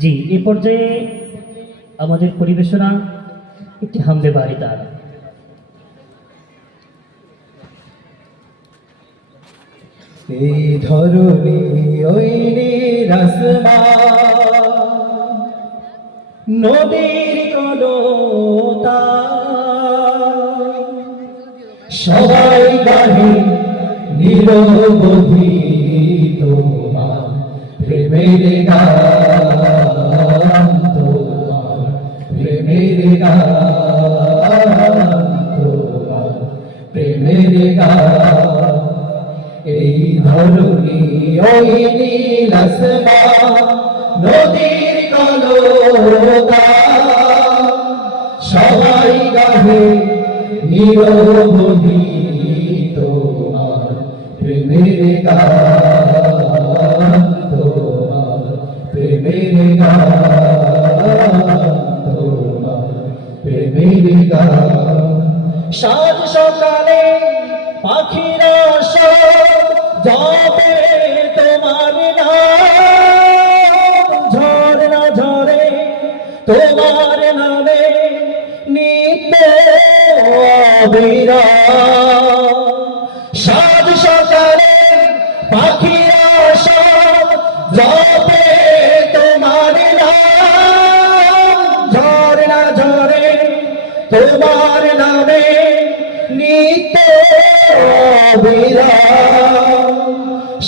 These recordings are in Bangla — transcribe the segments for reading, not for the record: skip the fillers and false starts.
জি, এই পর্যায়ে আমাদের পরিবেশনা একটি হামদে বাড়ি তার। এই ধরণী ওই রাসমা নদীর কলতা সবাই গাহে নিরবধি তোমার প্রেমের গান, তোমার প্রেমের গান, তোমার প্রেমের গান। এই ধরণী ওই নীল আসমান নদীর কলতা সবাই গাহে নিরবধি তোমার প্রেমের গান, তোমার প্রেমের গান, তোমার প্রেমের গান। সাত সকালে পাখিরা সব যাবে তোমার নাম, ঝরনা ঝরে তোমার নামে নিত্য অবিরাম। সাত সকালে পাখিরা সব যাবে তোমার নাম, ঝরনা ঝরে তোমার নামে নিত্য অবিরাম।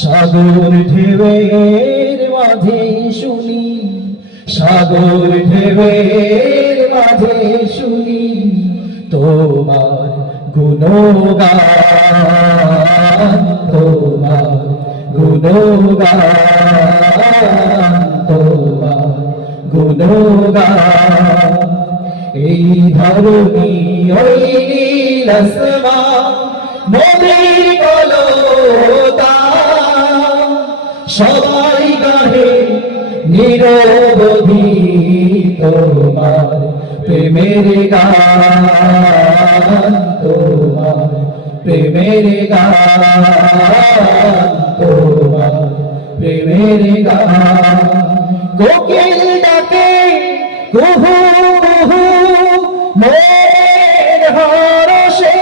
সাগর ঢেউয়ের মাঝে শুনি, সাগর ঢেউয়ের মাঝে শুনি তোমার গুণগান, তোমার গুণগান, তোমার গুণগান। এই ধরণী ওই নীল আসমান নদীর কলতা সবাই গাহে নিরবধি তোমার প্রেমের গান, তোমার প্রেমের গান, তোমার প্রেমের গান। কোকিল ডাকে কুহু কুহু মনের হরষে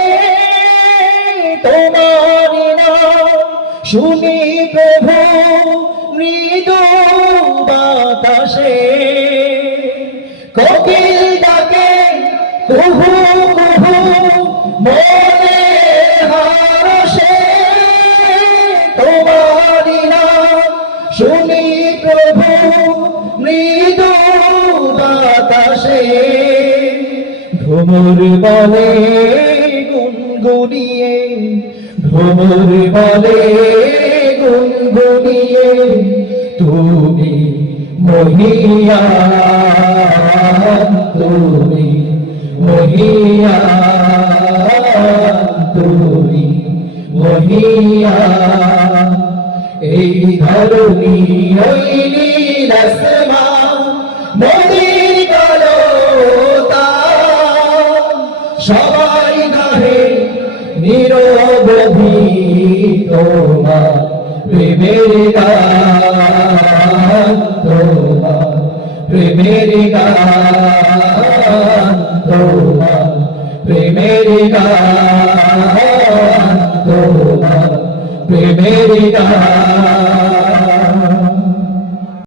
তোমার নাম শুনি প্রভু মৃদু বাতাসে। কোকিল ডাকে কুহু কুহু মনের হরষে তোমার নাম শুনি প্রভু মৃদু বাতাসে। ভ্রমর বলে গুনগুনিয়ে, ভ্রমর বলে গুনগুনিয়ে তুমি মহিয়ান, তুমি মহিয়ান, তুমি মহিয়ান। এই ধরণী ওই নীল আসমান নদীর কলতা সবাই গাহে নিরবধি তোমার প্রেমের গান, তোমার প্রেমের গান, তোমার প্রেমের গান, তোমার প্রেমের গান।